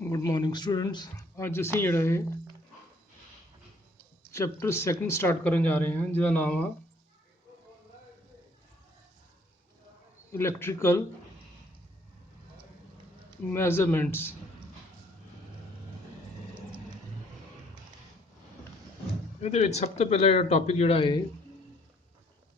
Good morning students. ਅੱਜ ਅਸੀਂ ਜਿਹੜਾ ਹੈ ਚੈਪਟਰ ਸੈਕੰਡ ਸਟਾਰਟ ਕਰਨ ਜਾ ਰਹੇ ਹਾਂ ਜਿਹਦਾ ਨਾਮ ਆ ਇਲੈਕਟ੍ਰੀਕਲ ਮੈਜ਼ਰਮੈਂਟਸ। ਇਹਦੇ ਵਿੱਚ ਸਭ ਤੋਂ ਪਹਿਲਾ ਜਿਹੜਾ ਟੌਪਿਕ ਜਿਹੜਾ ਹੈ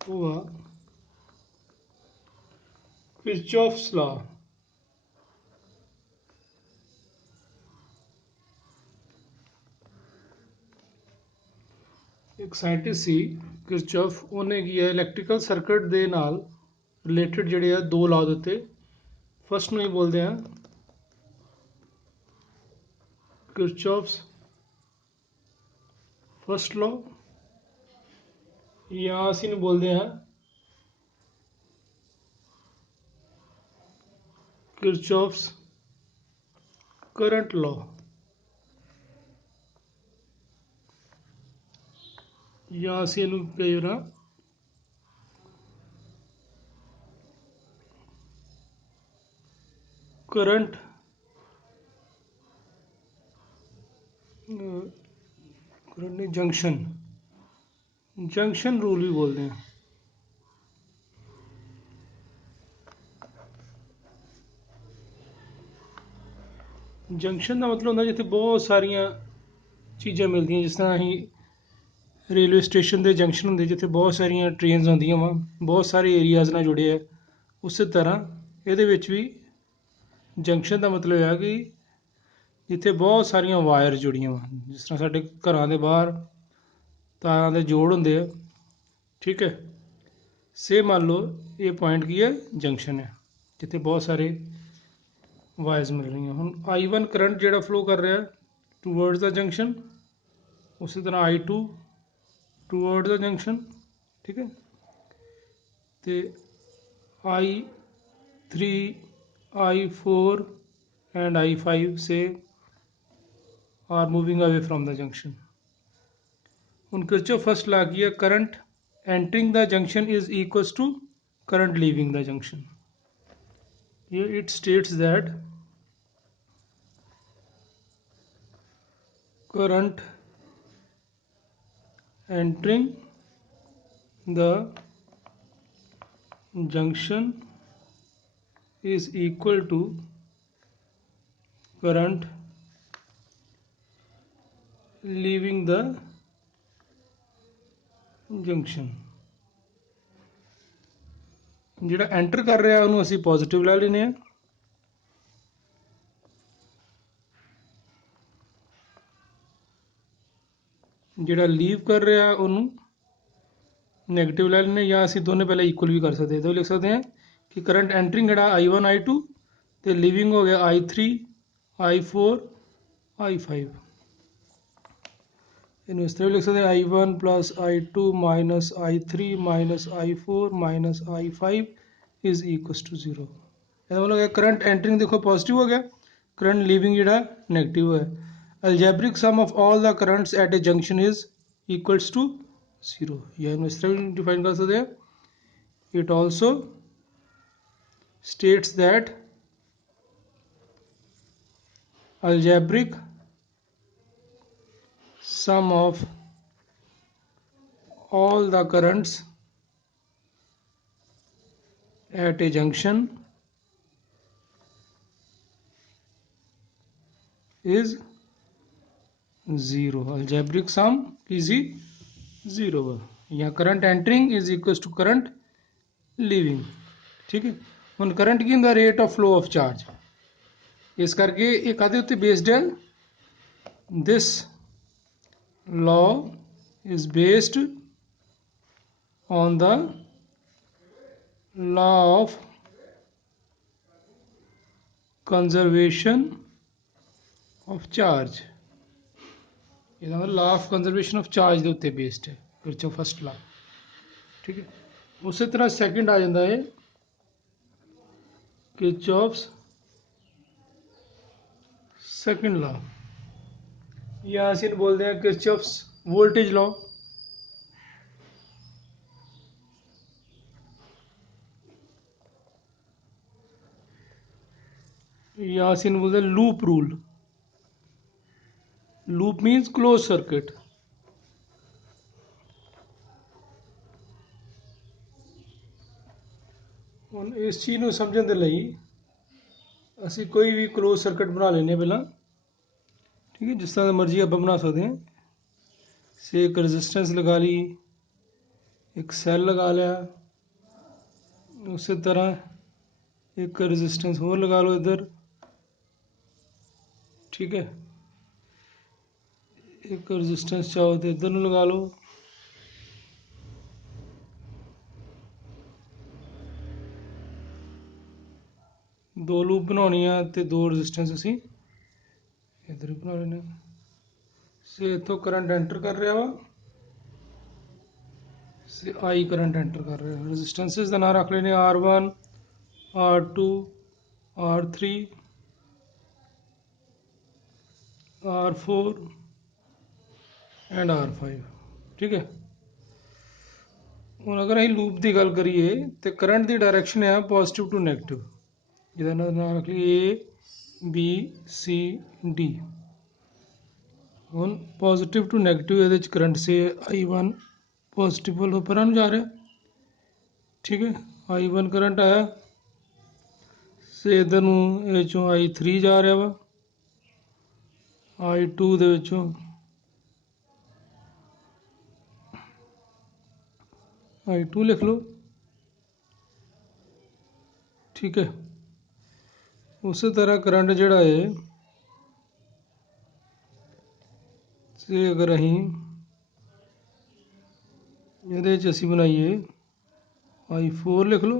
ਉਹ ਆ ਕਿਰਚੌਫਸ ਲਾ। एक साइंटिस्ट सी किरचॉफ, ਉਹਨੇ ਕੀ ਹੈ ਇਲੈਕਟ੍ਰੀਕਲ ਸਰਕਟ ਦੇ ਨਾਲ ਰਿਲੇਟਡ ਜਿਹੜੇ ਆ ਦੋ ਲਾਅ ਦਿੱਤੇ। ਫਸਟ ਨੂੰ ਹੀ ਬੋਲਦੇ ਆ ਕਿਰਚੌਫਸ ਫਸਟ ਲਾਅ, ਜਾਂ ਅਸੀਂ ਨੂੰ ਬੋਲਦੇ ਆ ਕਿਰਚੌਫਸ ਕਰੰਟ ਲਾਅ, ਜਾਂ ਅਸੀਂ ਇਹਨੂੰ ਕਈ ਵਾਰ करंट करंट नहीं जंक्शन जंक्शन रूल भी बोलते हैं। जंक्शन का मतलब होता जिथे बहुत सारिया चीज़ां मिलती, जिस तरह अं रेलवे स्टेशन के जंक्शन होंगे जिथे बहुत सारिया ट्रेन आदियाँ वा, बहुत सारे एरियाज नाल जुड़े है। उस तरह ये भी जंक्शन का मतलब है कि जिथे बहुत सारिया वायर जुड़िया वा, जिस तरह साढ़े घरों के बाहर तारां दे जोड़ होंगे है, ठीक है। सेम मान लो ये पॉइंट की है जंक्शन है जिथे बहुत सारे वायर्स मिल रही हैं। हम I1 करंट जो फ्लो कर रहा है टूवर्ड्स द जंक्शन, उसी तरह I2 टूवर्ड्स द जंक्शन, ठीक है। तो I3 I4 and I5 से are moving away from the junction. उन किरचॉफ फर्स्ट लॉ की है current entering the junction is equals to current leaving the junction. Here it states that current entering the junction is equal to current leaving the junction। ਜਿਹੜਾ enter कर रहा ਉਹਨੂੰ ਅਸੀਂ positive ਲੈ ਲੈਨੇ ਆ, ਜਿਹੜਾ लीव कर रहा ਉਹਨੂੰ नैगेटिव ले लेने, या ਅਸੀਂ दोनों पहले इक्वल भी कर सकते हैं। तो लिख सकते हैं कि करंट एंटरिंग है I1 I2 तो लीविंग हो गया I3 I4 I5। इन्हें इस तरह लिख सकते हैं I1 plus I2 minus I3 minus I4 minus I5 is equal to 0। मतलब करंट एंटरिंग देखो पॉजिटिव हो गया, करंट लीविंग जोड़ा नैगेटिव है। Algebraic sum of all the currents at a junction is equals to 0, या इस तरह डिफाइन कर सकते हैं। It also states that algebraic sum of all the currents at a junction is 0। algebraic sum is 0 या current entering is equal to current leaving, ठीक है। हम करंट की होंगे rate of flow of charge, इस करके ये कहते उत्ते बेस्ड है। This law is based on the law of conservation of charge। ਇਹਦਾ मतलब law of conservation of charge ਦੇ ਉੱਤੇ based है किरचॉफ फर्स्ट law, ठीक है। उसी तरह सेकंड आ जाता है किरचॉफ्स सेकंड लॉ, या ਅਸੀਂ बोलते हैं किरचॉफ्स वोल्टेज लॉ। या ਅਸੀਂ बोलते हैं loop rule. Loop means close circuit. ਹੁਣ ਇਸ ਚੀਜ਼ ਨੂੰ ਸਮਝਣ ਦੇ ਲਈ ਅਸੀਂ ਕੋਈ ਵੀ ਕਲੋਜ਼ ਸਰਕਟ ਬਣਾ ਲੈਂਦੇ ਪਹਿਲਾਂ, ਠੀਕ ਹੈ, ਜਿਸ ਤਰ੍ਹਾਂ ਦਾ ਮਰਜ਼ੀ ਆਪਾਂ ਬਣਾ ਸਕਦੇ ਹਾਂ। ਸੇ ਇੱਕ ਰजिस्टेंस ਲਗਾ ਲਈ, ਇੱਕ ਸੈੱਲ ਲਗਾ ਲਿਆ, ਉਸੇ ਤਰ੍ਹਾਂ ਇੱਕ ਰजिस्टेंस ਹੋਰ ਲਗਾ ਲਓ ਇੱਧਰ, ठीक है। एक रजिस्टेंस चाहो तो इधर ਨੂੰ लगा लो, दो लूप बनानी है तो दो रजिस्टेंस असी इधर ही बना लेने। से इतों करंट एंटर कर रहा वा, से आई करंट एंटर कर रहा है। रजिस्टेंसेस का नाम रख लेने R1, R2, R3, R4 and R5, ठीक है। ਹੁਣ अगर ਅਸੀਂ लूप की गल करिए तो करंट की डायरैक्शन है पॉजिटिव टू नैगेटिव, जिहदा नाम रख लीए ABCD। ਹੁਣ पॉजिटिव टू नैगेटिव ये करंट से I1 पॉजिटिव वालों पर जा रहा, ठीक है। I1 करंट आया से इधर ये चों I3 जा रहा वा, I2 दे विचों I2 लिख लो, ठीक है। उस तरह करंट जिहड़ा है से अगर असी बनाइए I4 लिख लो,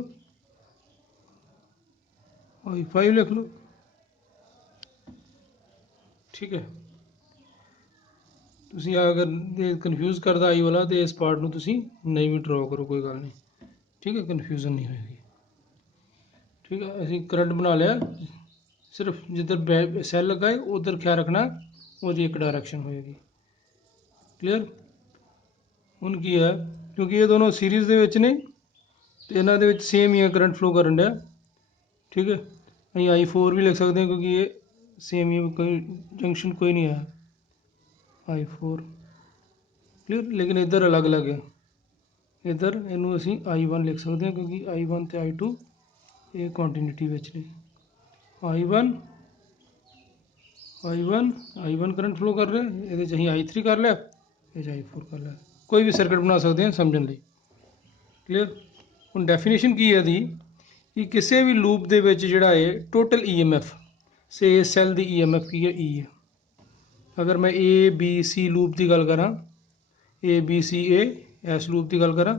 I5 लिख लो, ठीक है। तुसी अगर कन्फ्यूज़ करता आई वाला तो इस पार्ट में तुसी नहीं भी ड्रॉ करो, कोई गल नहीं, ठीक है, कन्फ्यूजन नहीं होगी, ठीक है। असी करंट बना लिया, सिर्फ जिधर सैल लगा है उधर ख्याल रखना वो एक डायरैक्शन होएगी, क्लीयर। हुण की है क्योंकि ये दोनों सीरीज़ दे विच ने तो इन्हां दे विच सेम ही है करंट फ्लो करन दिया, ठीक है। असीं I4 भी लिख सकते हैं क्योंकि ये सेम ही, कोई जंक्शन कोई नहीं है I4, क्लीयर। लेकिन इधर अलग अलग है, इधर इनू असीं I1 लिख सकते हैं क्योंकि I1 ते I2 ये कॉन्टीन्यूटी विच ने। I1 करंट फ्लो कर रहा है, ये असीं I3 कर लिया, ये I4 कर लिया। कोई भी सर्किट बना सकते हैं समझण लई, क्लीयर। हुण डेफिनेशन की है दी कि किसी भी लूप दे विच जिहड़ा है टोटल EMF से सैल दी EMF की है E है। अगर मैं ABC लूप की गल करा, ABCA इस लूप की गल करा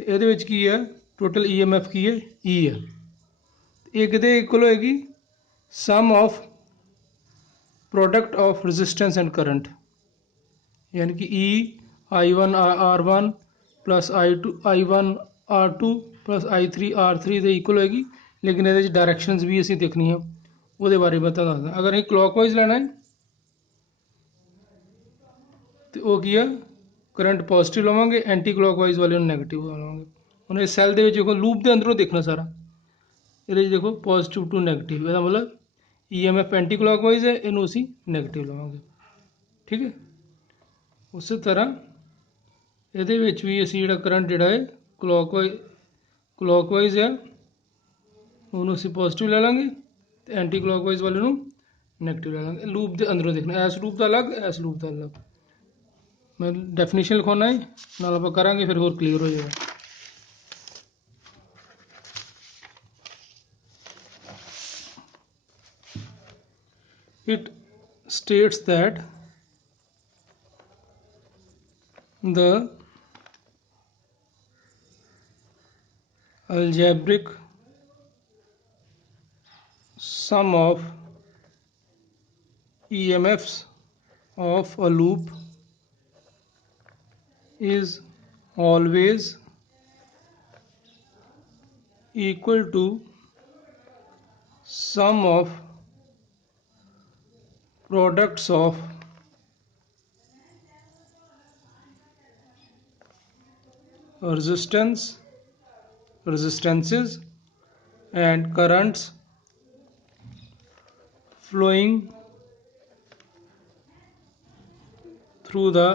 तो ये की है टोटल EMF की है E है। एक दे इक्वल होएगी sum of product of resistance and current, यानी कि I1 R1 plus I1 R2 plus I3 R3 के इक्वल होएगी। लेकिन ये डायरैक्शनस भी असी देखनी है, वो बारे में बता दसदा। अगर अं क्लॉकवाइज लेना है तो वह की है करंट पॉजिटिव लवांगे, एंटी क्लॉकवाइज वाले नैगेटिव लवांगे। हम इस सैल के देखो लूप के अंदरों देखना सारा, ये देखो पॉजिटिव टू नैगेटिव, यदा मतलब EMF एंटी क्लॉकवाइज है, इनू असी नैगेटिव लवांगे, ठीक है। उस तरह ये भी असी जो करंट जोड़ा है क्लॉकवाइज है उन्होंने असी पॉजिटिव ले लेंगे तो एंटी क्लॉकवाइज वाले नैगेटिव ले लेंगे। लूप के अंदरों देखना, इस लूप का अलग, इस लूप का अलग। मैं डेफिनेशन लिखवाना है नाल आपां करांगे, फिर होर क्लीयर हो जाएगा। It states that the algebraic sum of EMFs of a loop is always equal to sum of products of resistances and currents flowing through the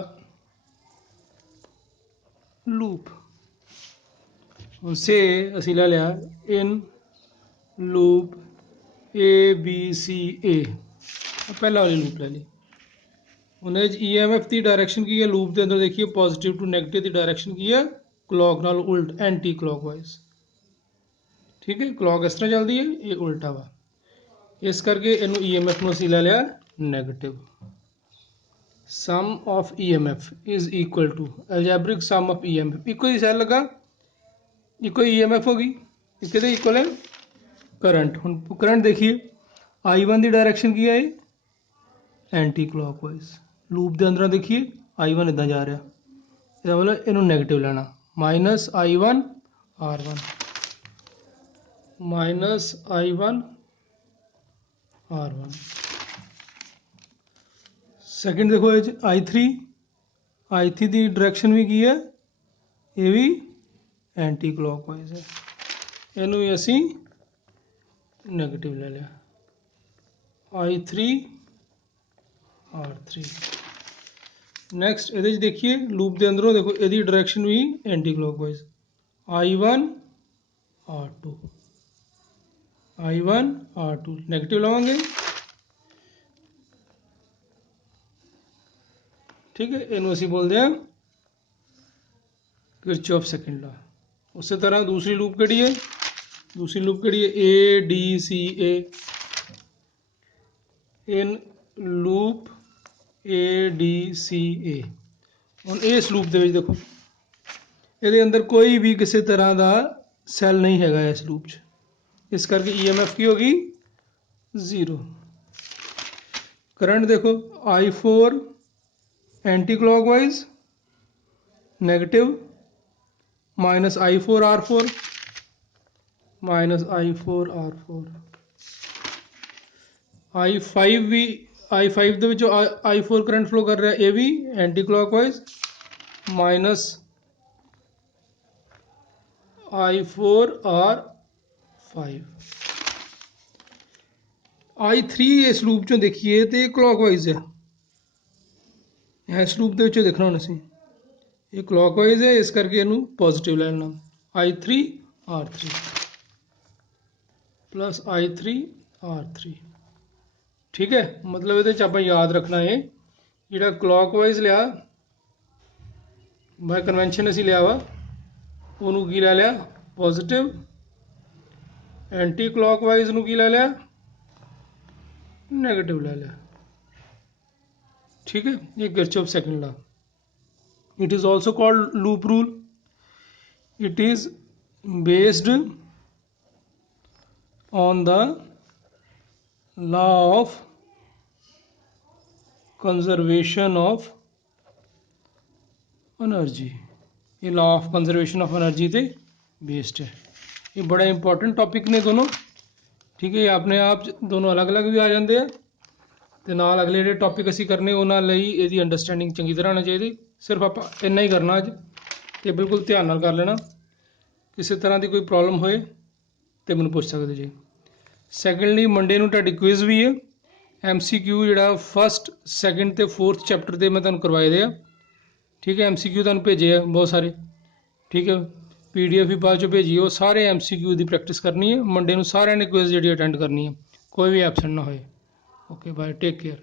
loop. ਹੁਣ ਸੇ ਅਸੀਂ ਲੈ ਲਿਆ in loop ABC ਪਹਿਲਾ ਵਾਲੀ ਲੂਪ ਲੈ ਲਈ। ਉਹਨੇ EMF ਦੀ direction ਕੀ ਹੈ ਲੂਪ ਦੇ ਅੰਦਰ ਦੇਖੀਏ positive to negative the direction ਕੀ ਹੈ ਕਲੌਕ ਨਾਲ ਉਲਟ ਐਂਟੀ ਕਲੌਕਵਾਈਜ਼। ਠੀਕ ਹੈ ਕਲੌਕ ਇਸ ਤਰ੍ਹਾਂ ਚੱਲਦੀ ਹੈ ਇਹ ਉਲਟਾ ਵਾ ਇਸ ਕਰਕੇ ਇਹਨੂੰ EMF ਨੂੰ ਅਸੀਂ ਲੈ ਲਿਆ negative. Sum of EMF is equal to algebraic sum of EMF ਇੱਕੋ ਹੀ ਸੈੱਲ ਲੱਗਾ ਇੱਕੋ ਹੀ EMF ਹੋ ਗਈ ਕਿਹਦੇ ਇਕੁਅਲ ਹੈ करंट। ਹੁਣ करंट देखिए I1 ਦੀ ਡਾਇਰੈਕਸ਼ਨ ਕੀ ਹੈ ਐਂਟੀ ਕਲੌਕਵਾਈਜ਼ ਲੂਪ ਦੇ ਅੰਦਰ ਦੇਖੀਏ I1 ਇਦਾਂ ਜਾ ਰਿਹਾ ਇਹਦਾ ਮਤਲਬ ਇਹਨੂੰ ਨੈਗੇਟਿਵ ਲੈਣਾ minus I1 R1 minus I1 R1। Second ਦੇਖੋ ਇਹ I3 ਦੀ ਡਾਇਰੈਕਸ਼ਨ ਵੀ ਕੀ ਹੈ ਇਹ ਵੀ ਐਂਟੀ ਕਲੌਕਵਾਈਜ਼ ਹੈ ਇਹਨੂੰ ਵੀ ਅਸੀਂ नेगेटिव ले लिया I3 R3। नैक्सट ये देखिए लूप के अंदरों देखो यदि डायरेक्शन भी anti clockwise I1 R2 negative लवेंगे। ठीक है इनू असी बोलते हैं किरचॉफ सेकंड लॉ। उसी तरह दूसरी लूप कड़ी है दूसरी लूप कड़ी है ADCA इन लूप ADCA। ਹੁਣ ਇਸ ਲੂਪ ਦੇ ਵਿੱਚ ਦੇਖੋ ਇਹਦੇ ਅੰਦਰ ਕੋਈ ਵੀ ਕਿਸੇ ਤਰ੍ਹਾਂ ਦਾ ਸੈੱਲ ਨਹੀਂ ਹੈਗਾ ਇਸ ਲੂਪ 'ਚ ਇਸ ਕਰਕੇ EMF ਕੀ ਹੋਗੀ 0। करंट देखो I4 anti clockwise negative minus I4 R4 minus I4 R4 I5 भी I5 ਦੇ ਵਿੱਚੋਂ I4 करंट फ्लो कर रहा है ये भी anti clockwise minus I4 R5। I3 इस लूप चों देखिए तो क्लॉकवाइज है इस लूप के ਵਿੱਚੋਂ देखना ਹੁਣ ਅਸੀਂ ਇਹ क्लॉकवाइज है इस करके ਇਹਨੂੰ पॉजिटिव ले लेना I3 R3 plus I3 R3। ठीक है मतलब ये आप याद रखना है जोड़ा क्लॉकवाइज लिया बाय कन्वेंशन असी लिया वा उन्होंने की लै लिया पॉजिटिव एंटी क्लॉकवाइज नूं की लै लिया नेगेटिव ले लिया। ठीक है ये Kirchhoff second law. It is also called loop rule. It is based on the law of conservation of energy। ये law of conservation of energy ते बेस्ड है। ये बड़ा इंपॉर्टेंट टॉपिक ने दोनों। ठीक है ये अपने आप दोनों अलग अलग भी आ जाते हैं तो नाल अगले जो टॉपिक असी करने उन्होंने ये अंडरस्टैंडिंग चंगी तरह होनी चाहिए। सिर्फ आप इन्ना ही करना अज तो बिल्कुल ध्यान नाल कर लेना किसी तरह की कोई प्रॉब्लम होए तो मैनूं पूछ सकते जी। सैकेंडली मंडे नूं तुहाडी क्विज भी है MCQ जिहड़ा फस्ट सैकेंड ते फोर्थ चैप्टर ते मैं तुहानूं करवाए दे आ। ठीक है MCQ तुहानूं भेजे आ बहुत सारे। ठीक है PDF भी बाद चों भेजी वो सारे MCQ की प्रैक्टिस करनी है मंडे नूं सारिਆਂ ने क्विज जिहड़ी अटेंड करनी है कोई भी एबसेंट ना होए। Okay bye take care.